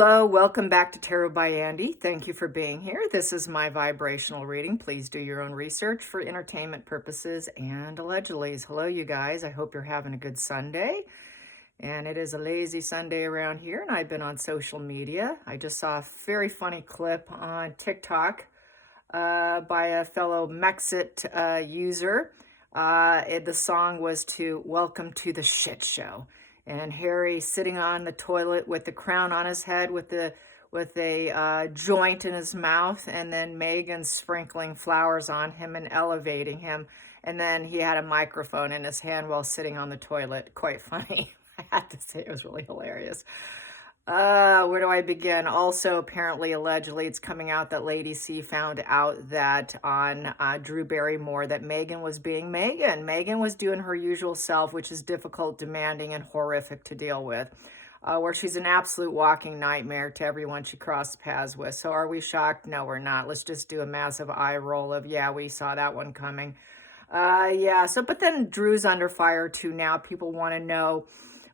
Hello, welcome back to Tarot by Andy. Thank you for being here. This is my vibrational reading. Please do your own research for entertainment purposes and allegedly. Hello, you guys. I hope you're having a good Sunday. And it is a lazy Sunday around here, and I've been on social media. I just saw a very funny clip on TikTok by a fellow Mexit user. The song was to Welcome to the Shit Show. And Harry sitting on the toilet with the crown on his head with a joint in his mouth, and then Meghan sprinkling flowers on him and elevating him. And then he had a microphone in his hand while sitting on the toilet. Quite funny. I have to say, it was really hilarious. Where do I begin? Also, apparently, allegedly, it's coming out that Lady C found out that on Drew Barrymore that Meghan was being Meghan. Meghan was doing her usual self, which is difficult, demanding, and horrific to deal with. Where she's an absolute walking nightmare to everyone she crossed paths with. So are we shocked? No, we're not. Let's just do a massive eye roll of, yeah, we saw that one coming. But then Drew's under fire too now. People want to know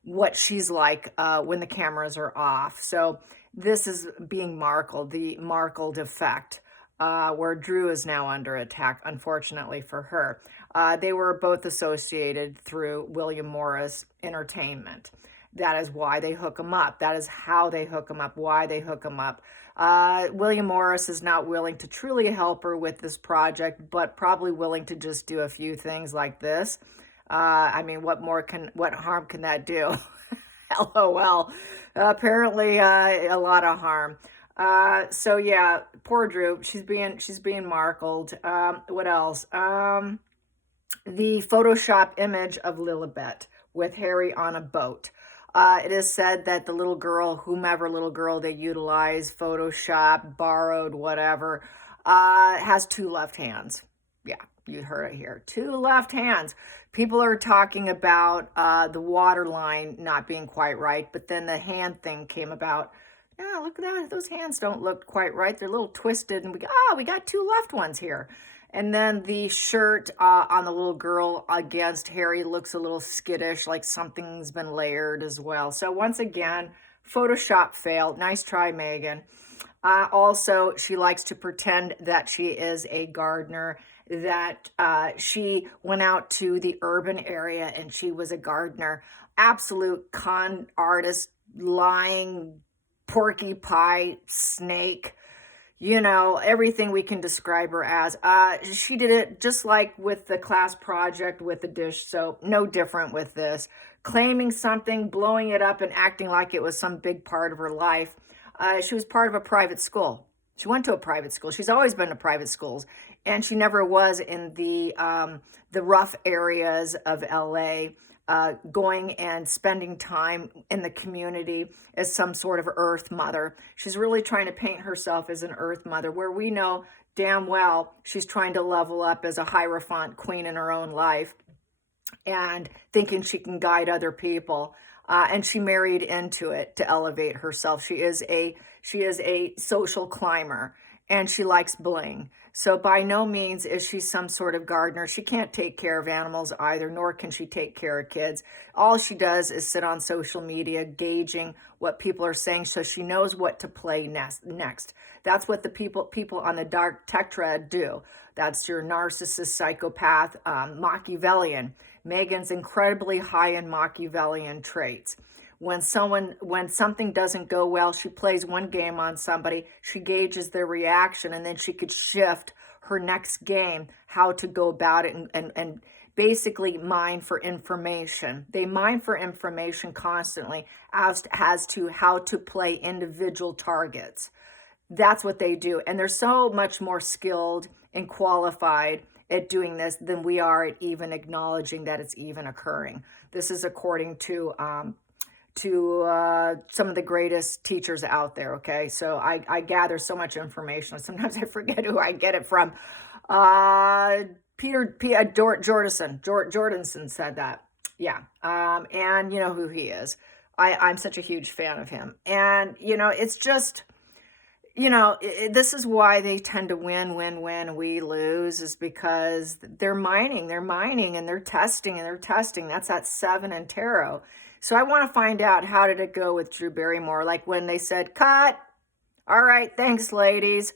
what she's like when the cameras are off. So this is being Markled, the Markled effect, where Drew is now under attack, unfortunately for her. They were both associated through William Morris Entertainment. That is why they hook them up. That is how they hook them up, why they hook them up. William Morris is not willing to truly help her with this project, but probably willing to just do a few things like this. What harm can that do? LOL. Apparently, a lot of harm. So yeah, poor Drew. She's being Markled. What else? The Photoshop image of Lilibet with Harry on a boat. It is said that the little girl, whomever little girl they utilized, Photoshop, borrowed, whatever, has two left hands. Yeah, you heard it here. Two left hands. People are talking about the water line not being quite right, but then the hand thing came about. Yeah, look at that. Those hands don't look quite right. They're a little twisted, and we got two left ones here. And then the shirt on the little girl against Harry looks a little skittish, like something's been layered as well. So once again, Photoshop failed. Nice try, Meghan. Also, she likes to pretend that she is a gardener, that she went out to the urban area and she was a gardener. Absolute con artist, lying, porky pie, snake, everything we can describe her as. She did it just like with the class project with the dish soap. No different with this. Claiming something, blowing it up, and acting like it was some big part of her life. She was part of a private school. She went to a private school. She's always been to private schools, and she never was in the rough areas of LA, going and spending time in the community as some sort of earth mother. She's really trying to paint herself as an earth mother, where we know damn well she's trying to level up as a Hierophant queen in her own life and thinking she can guide other people. And she married into it to elevate herself. She is a social climber, and she likes bling. So by no means is she some sort of gardener. She can't take care of animals either, nor can she take care of kids. All she does is sit on social media, gauging what people are saying, so she knows what to play next. That's what the people on the dark tetrad do. That's your narcissist, psychopath, Machiavellian. Meghan's incredibly high in Machiavellian traits. When something doesn't go well, she plays one game on somebody, she gauges their reaction, and then she could shift her next game, how to go about it, and basically mine for information. They mine for information constantly as to how to play individual targets. That's what they do. And they're so much more skilled and qualified at doing this than we are at even acknowledging that it's even occurring. This is according to some of the greatest teachers out there, okay? So I gather so much information. Sometimes I forget who I get it from. Jordanson said that. Yeah. And you know who he is. I'm such a huge fan of him. And, it's just... this is why they tend to win, we lose, is because they're mining, and they're testing. That's that 7 in tarot. So I want to find out, how did it go with Drew Barrymore? Like when they said, cut. All right, thanks, ladies.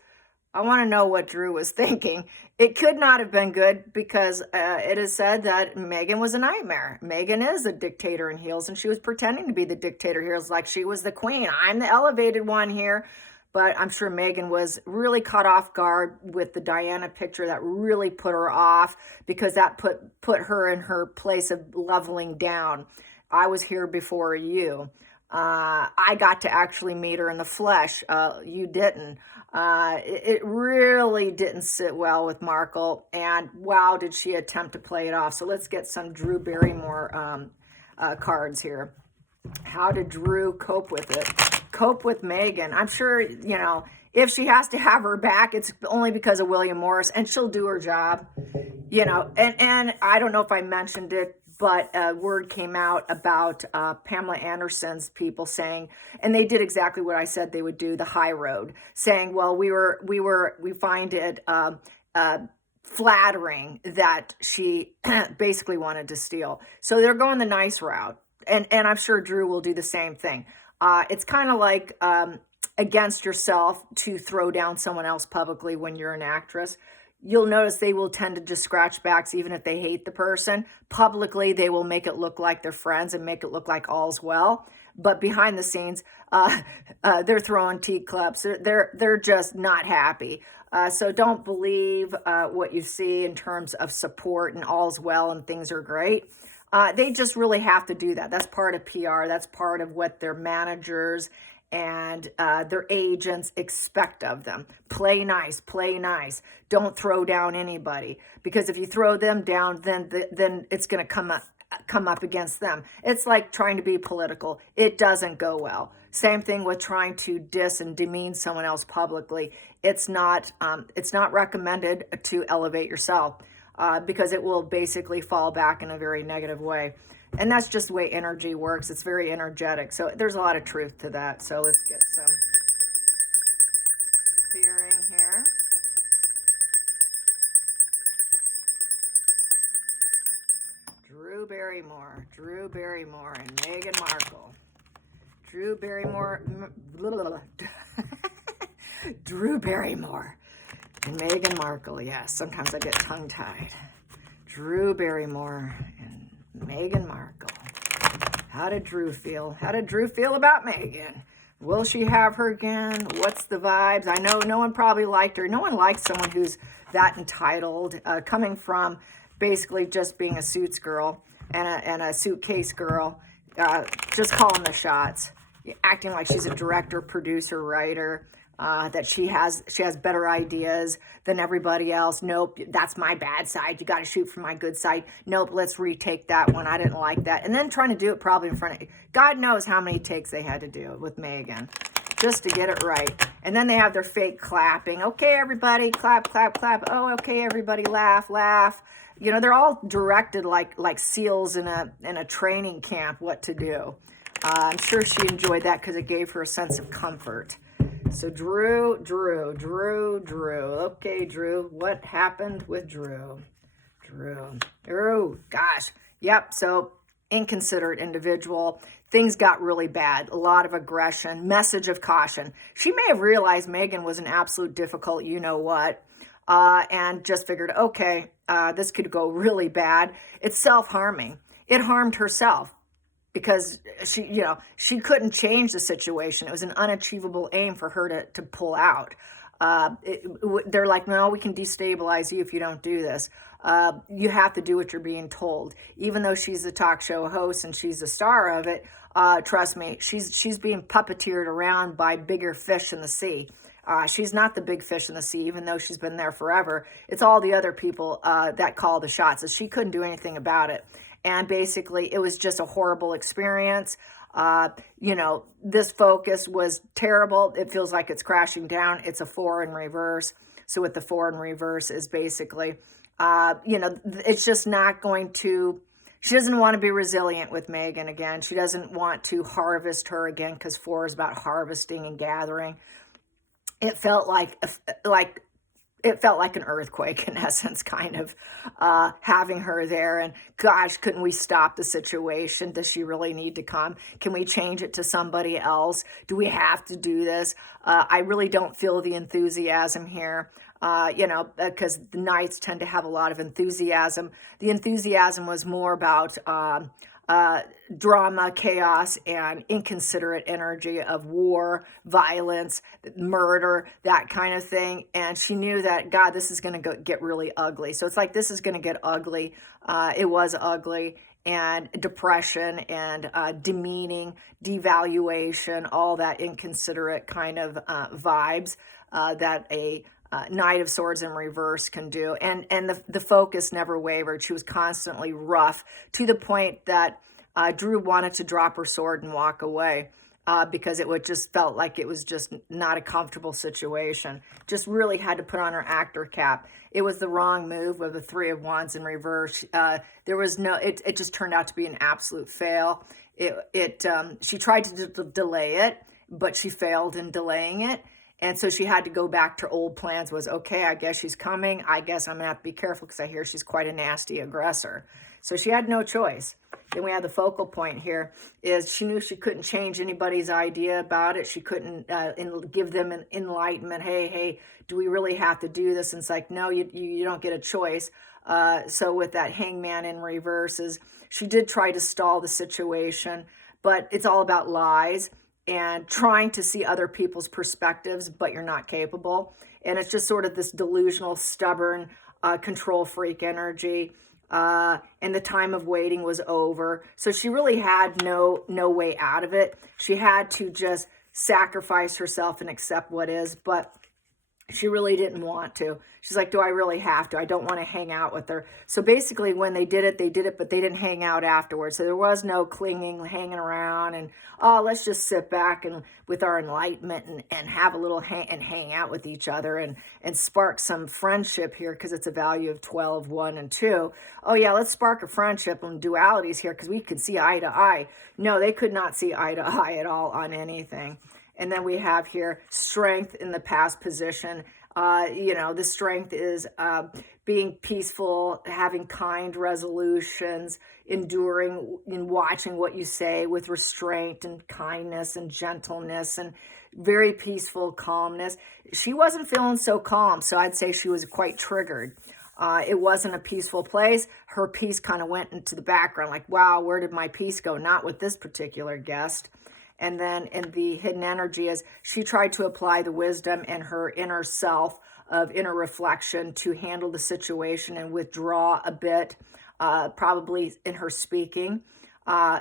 I want to know what Drew was thinking. It could not have been good because it is said that Megan was a nightmare. Megan is a dictator in heels, and she was pretending to be the dictator heels like she was the queen. I'm the elevated one here. But I'm sure Megan was really caught off guard with the Diana picture. That really put her off because that put her in her place of leveling down. I was here before you. I got to actually meet her in the flesh. You didn't. It really didn't sit well with Markle. And wow, did she attempt to play it off. So let's get some Drew Barrymore cards here. How did Drew cope with it? Cope with Megan. I'm sure, if she has to have her back, it's only because of William Morris, and she'll do her job, and I don't know if I mentioned it, but word came out about Pamela Anderson's people saying, and they did exactly what I said they would do, the high road, saying, well, we find it flattering that she basically wanted to steal. So they're going the nice route. And I'm sure Drew will do the same thing. It's kind of like against yourself to throw down someone else publicly when you're an actress. You'll notice they will tend to just scratch backs even if they hate the person. Publicly, they will make it look like they're friends and make it look like all's well. But behind the scenes, they're throwing teacups. They're just not happy. So don't believe what you see in terms of support and all's well and things are great. They just really have to do that. That's part of PR. That's part of what their managers and their agents expect of them. Play nice, play nice. Don't throw down anybody, because if you throw them down, then it's going to come up against them. It's like trying to be political. It doesn't go well. Same thing with trying to diss and demean someone else publicly. It's not recommended to elevate yourself. Because it will basically fall back in a very negative way. And that's just the way energy works. It's very energetic. So there's a lot of truth to that. So let's get some clearing here. Drew Barrymore, and Meghan Markle. Drew Barrymore, Drew Barrymore. And Meghan Markle, yes. Sometimes I get tongue-tied. Drew Barrymore and Meghan Markle. How did Drew feel? How did Drew feel about Meghan? Will she have her again? What's the vibes? I know no one probably liked her. No one likes someone who's that entitled, coming from basically just being a suits girl and a suitcase girl, just calling the shots, acting like she's a director, producer, writer. That she has better ideas than everybody else. Nope, that's my bad side. You got to shoot for my good side. Nope, let's retake that one. I didn't like that. And then trying to do it probably in front of, God knows how many takes they had to do with Megan just to get it right. And then they have their fake clapping. Okay, everybody, clap, clap, clap. Oh, okay, everybody, laugh, laugh. They're all directed like SEALs in a training camp what to do. I'm sure she enjoyed that because it gave her a sense of comfort. So Drew. Okay, Drew, what happened with Drew? Oh, gosh. Yep, so inconsiderate individual. Things got really bad. A lot of aggression, message of caution. She may have realized Megan was an absolute difficult you-know-what, and just figured, okay, this could go really bad. It's self-harming. It harmed herself. Because she couldn't change the situation. It was an unachievable aim for her to pull out. They're like, no, we can destabilize you if you don't do this. You have to do what you're being told. Even though she's the talk show host and she's the star of it, trust me, she's being puppeteered around by bigger fish in the sea. She's not the big fish in the sea, even though she's been there forever. It's all the other people that call the shots. So she couldn't do anything about it. And basically, it was just a horrible experience. This focus was terrible. It feels like it's crashing down. It's a 4 in reverse. So with the 4 in reverse is basically, it's just not going to, she doesn't want to be resilient with Megan again. She doesn't want to harvest her again because 4 is about harvesting and gathering. It felt like it felt like an earthquake in essence, kind of having her there. And gosh, couldn't we stop the situation? Does she really need to come? Can we change it to somebody else? Do we have to do this? I really don't feel the enthusiasm here. Because the Knights tend to have a lot of enthusiasm. The enthusiasm was more about drama, chaos, and inconsiderate energy of war, violence, murder, that kind of thing. And she knew that, God, this is going to get really ugly. So it's like, this is going to get ugly. It was ugly. And depression and demeaning, devaluation, all that inconsiderate kind of vibes that a Knight of Swords in reverse can do. And the focus never wavered. She was constantly rough to the point that Drew wanted to drop her sword and walk away because it would just felt like it was just not a comfortable situation. Just really had to put on her actor cap. It was the wrong move with the Three of Wands in reverse. There was no, it just turned out to be an absolute fail. She tried to delay it, but she failed in delaying it. And so she had to go back to old plans. Was, okay, I guess she's coming. I guess I'm going to have to be careful because I hear she's quite a nasty aggressor. So she had no choice. Then we had the focal point here is she knew she couldn't change anybody's idea about it. She couldn't give them an enlightenment. Hey, do we really have to do this? And it's like, no, you don't get a choice. So with that Hangman in reverses, she did try to stall the situation, but it's all about lies and trying to see other people's perspectives, but you're not capable. And it's just sort of this delusional, stubborn, control freak energy. And the time of waiting was over. So she really had no way out of it. She had to just sacrifice herself and accept what is, but she really didn't want to. She's like, do I really have to? I don't want to hang out with her. So basically when they did it, but they didn't hang out afterwards. So there was no clinging, hanging around and, oh, let's just sit back and with our enlightenment and have a little hang out with each other and spark some friendship here because it's a value of 12, 1, and 2. Oh yeah, let's spark a friendship and dualities here because we could see eye to eye. No, they could not see eye to eye at all on anything. And then we have here strength in the past position. The strength is being peaceful, having kind resolutions, enduring and watching what you say with restraint and kindness and gentleness and very peaceful calmness. She wasn't feeling so calm, so I'd say she was quite triggered. It wasn't a peaceful place. Her peace kind of went into the background, like, wow, where did my peace go? Not with this particular guest. And then in the hidden energy is she tried to apply the wisdom and her inner self of inner reflection to handle the situation and withdraw a bit, probably in her speaking,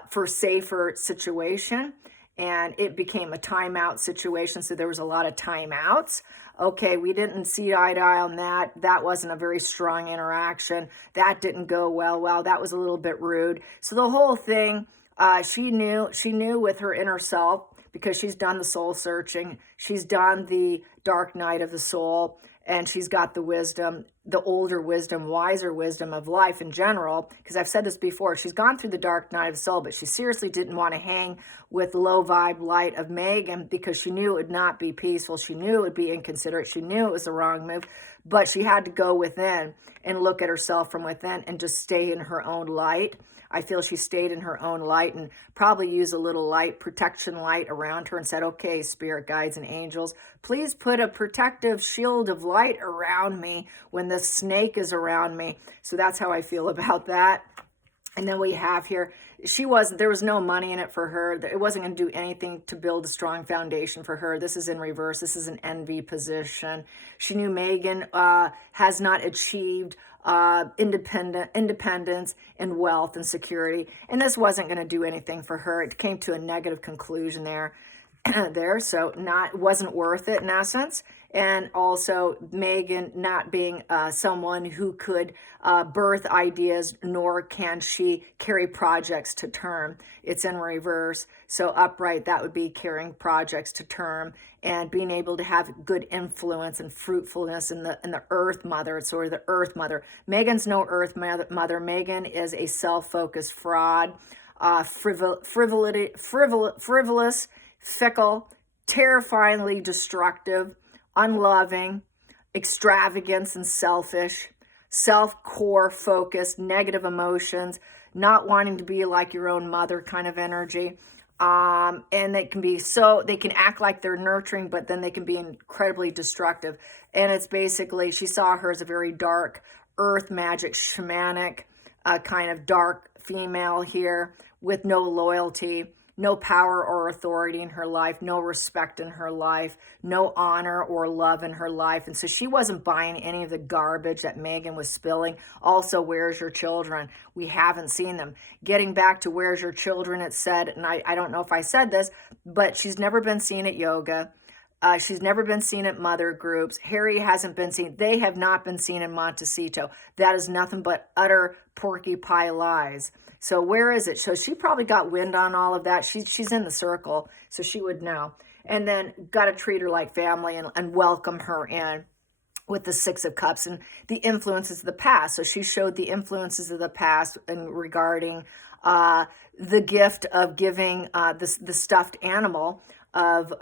for safer situation. And it became a timeout situation. So there was a lot of timeouts. Okay, we didn't see eye to eye on that. That wasn't a very strong interaction. That didn't go well. Well, that was a little bit rude. So the whole thing, she knew with her inner self because she's done the soul searching. She's done the dark night of the soul, and she's got the wisdom, the older wisdom, wiser wisdom of life in general. Because I've said this before, she's gone through the dark night of the soul, but she seriously didn't want to hang with low vibe light of Megan because she knew it would not be peaceful. She knew it would be inconsiderate. She knew it was the wrong move, but she had to go within and look at herself from within and just stay in her own light. I feel she stayed in her own light and probably used a little light, protection light around her and said, okay, spirit guides and angels, please put a protective shield of light around me when the snake is around me. So that's how I feel about that. And then we have here, there was no money in it for her. It wasn't going to do anything to build a strong foundation for her. This is in reverse. This is an envy position. She knew Megan has not achieved independence and wealth and security. And this wasn't going to do anything for her. It came to a negative conclusion there. So wasn't worth it in essence. And also Megan not being someone who could birth ideas, nor can she carry projects to term. It's in reverse. So upright, that would be carrying projects to term and being able to have good influence and fruitfulness in the earth mother. It's sort of the earth mother. Megan's no earth mother. Megan is a self-focused fraud, frivolous, fickle, terrifyingly destructive, unloving, extravagance and self-core focused, negative emotions, not wanting to be like your own mother kind of energy. And they can be they can act like they're nurturing, but then they can be incredibly destructive. And it's basically, she saw her as a very dark, earth magic, shamanic, kind of dark female here with no loyalty, no power or authority in her life, no respect in her life, no honor or love in her life. And so she wasn't buying any of the garbage that Megan was spilling. Also, where's your children? We haven't seen them. Getting back to where's your children, it said, and I don't know if I said this, but she's never been seen at yoga. She's never been seen at mother groups. Harry hasn't been seen. They have not been seen in Montecito. That is nothing but utter porky pie lies. So where is it? So she probably got wind on all of that. She's in the circle, so she would know. And then got to treat her like family and welcome her in with the Six of Cups and the influences of the past. So she showed the influences of the past and regarding the gift of giving the stuffed animal of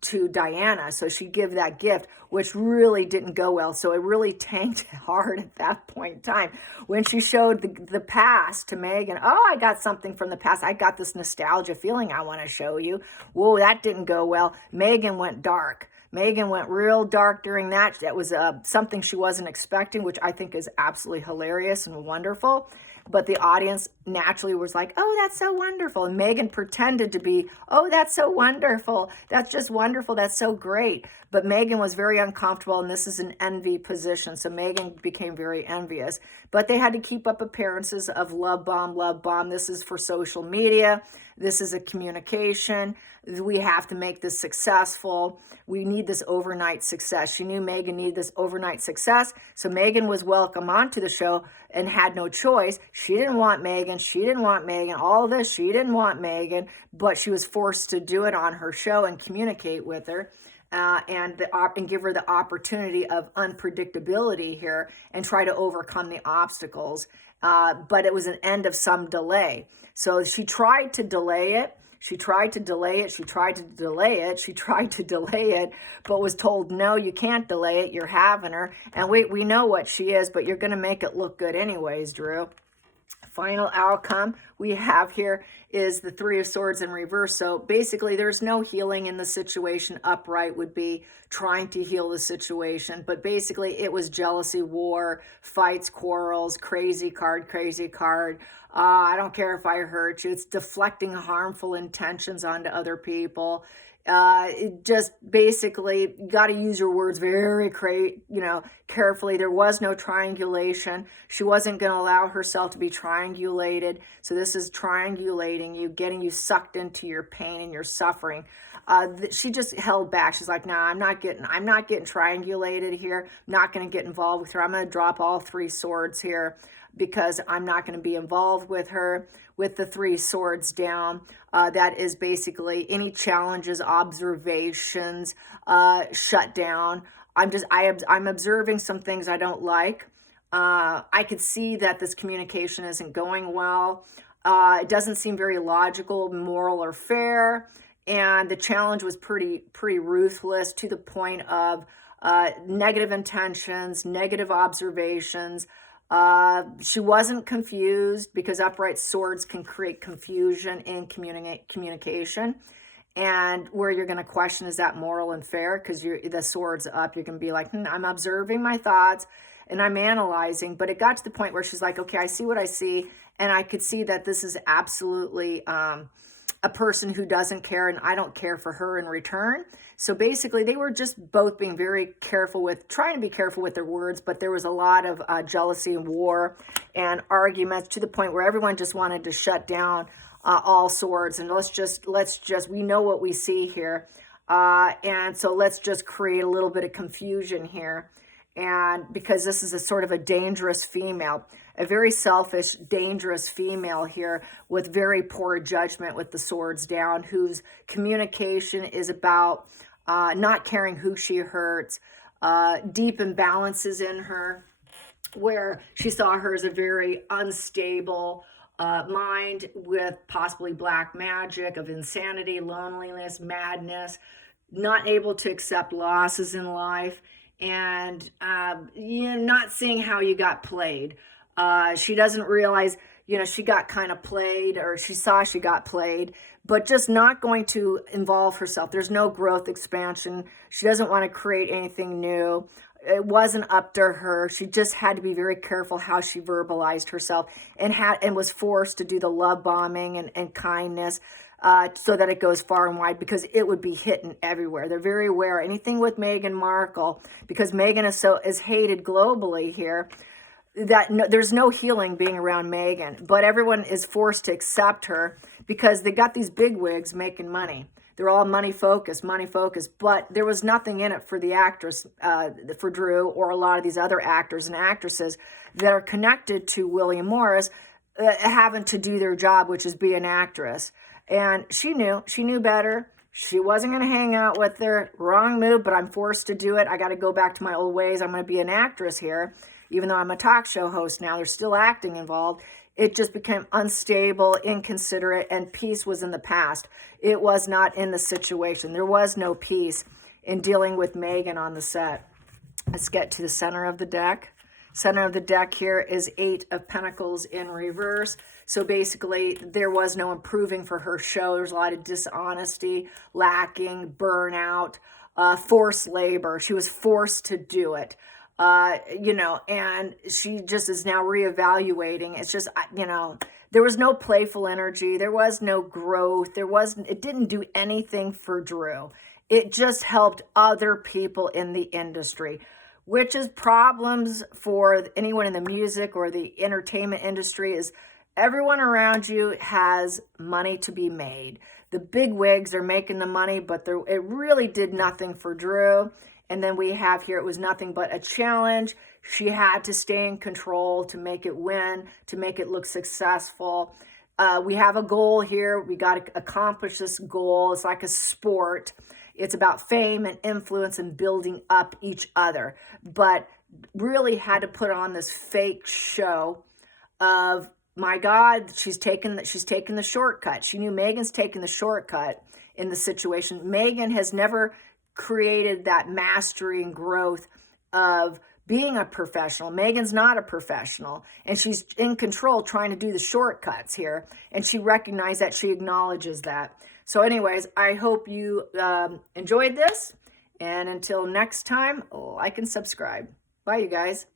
to Diana. So she gave that gift, which really didn't go well. So it really tanked hard at that point in time. When she showed the past to Megan, oh, I got something from the past. I got this nostalgia feeling I want to show you. Whoa, that didn't go well. Megan went dark. Megan went real dark during that. That was something she wasn't expecting, which I think is absolutely hilarious and wonderful. But the audience naturally was like, oh, that's so wonderful. And Megan pretended to be, oh, that's so wonderful. That's just wonderful. That's so great. But Megan was very uncomfortable, and this is an envy position. So Megan became very envious. But they had to keep up appearances of love bomb, love bomb. This is for social media. This is a communication. We have to make this successful. We need this overnight success. She knew Megan needed this overnight success. So Megan was welcome onto the show and had no choice. She didn't want Megan. She didn't want Megan. All this, she didn't want Megan, but she was forced to do it on her show and communicate with her. And give her the opportunity of unpredictability here and try to overcome the obstacles. But it was an end of some delay. So she tried to delay it. She tried to delay it. She tried to delay it. She tried to delay it, but was told, no, you can't delay it. You're having her. And we know what she is, but you're going to make it look good anyways, Drew. Final outcome we have here is the Three of Swords in reverse. So basically, there's no healing in the situation. Upright would be trying to heal the situation. But basically, it was jealousy, war, fights, quarrels, crazy card, crazy card. I don't care if I hurt you. It's deflecting harmful intentions onto other people. It just basically got to use your words very carefully. There was no triangulation. She wasn't going to allow herself to be triangulated. So this is triangulating you, getting you sucked into your pain and your suffering. She just held back. She's like, nah, I'm not getting triangulated here. I'm not going to get involved with her. I'm going to drop all three swords here because I'm not going to be involved with her. With the three swords down, that is basically any challenges, observations, shut down. I'm observing some things I don't like. I could see that this communication isn't going well. It doesn't seem very logical, moral, or fair. And the challenge was pretty ruthless to the point of negative intentions, negative observations. She wasn't confused because upright swords can create confusion in communication. And where you're going to question, is that moral and fair? Because the sword's up, you're going to be like, I'm observing my thoughts and I'm analyzing. But it got to the point where she's like, okay, I see what I see. And I could see that this is absolutely a person who doesn't care, and I don't care for her in return. So basically, they were just both being very careful trying to be careful with their words, but there was a lot of jealousy and war and arguments to the point where everyone just wanted to shut down all swords. And let's just, we know what we see here. And so let's just create a little bit of confusion here. And because this is a sort of a dangerous female, a very selfish, dangerous female here with very poor judgment with the swords down, whose communication is about not caring who she hurts, deep imbalances in her, where she saw her as a very unstable mind with possibly black magic of insanity, loneliness, madness, not able to accept losses in life. and not seeing how you got played. She doesn't realize, she got kind of played, or she saw she got played, but just not going to involve herself. There's no growth expansion. She doesn't want to create anything new. It wasn't up to her. She just had to be very careful how she verbalized herself, and was forced to do the love bombing and kindness, so that it goes far and wide, because it would be hitting everywhere. They're very aware. Anything with Meghan Markle, because Meghan is hated globally here, that there's no healing being around Meghan, but everyone is forced to accept her because they got these big wigs making money. They're all money focused, but there was nothing in it for the actress, for Drew, or a lot of these other actors and actresses that are connected to William Morris, having to do their job, which is be an actress. And she knew better. She wasn't going to hang out with her. Wrong move, but I'm forced to do it. I got to go back to my old ways. I'm going to be an actress here. Even though I'm a talk show host now, there's still acting involved. It just became unstable, inconsiderate, and peace was in the past. It was not in the situation. There was no peace in dealing with Meghan on the set. Let's get to the center of the deck. Center of the deck here is 8 of Pentacles in reverse. So basically, there was no improving for her show. There's a lot of dishonesty, lacking, burnout, forced labor. She was forced to do it. And she just is now reevaluating. It's just, there was no playful energy. There was no growth. It didn't do anything for Drew. It just helped other people in the industry, which is problems for anyone in the music or the entertainment industry. Is everyone around you has money to be made. The big wigs are making the money, but it really did nothing for Drew. And then we have here, it was nothing but a challenge. She had to stay in control to make it win, to make it look successful. We have a goal here. We got to accomplish this goal. It's like a sport. It's about fame and influence and building up each other. But really had to put on this fake show of, my God, she's taken the shortcut. She knew Meghan's taken the shortcut in the situation. Meghan has never created that mastery and growth of being a professional. Meghan's not a professional, and she's in control trying to do the shortcuts here, and she recognized that. She acknowledges that. So anyways, I hope you enjoyed this, and until next time, like and subscribe. Bye, you guys.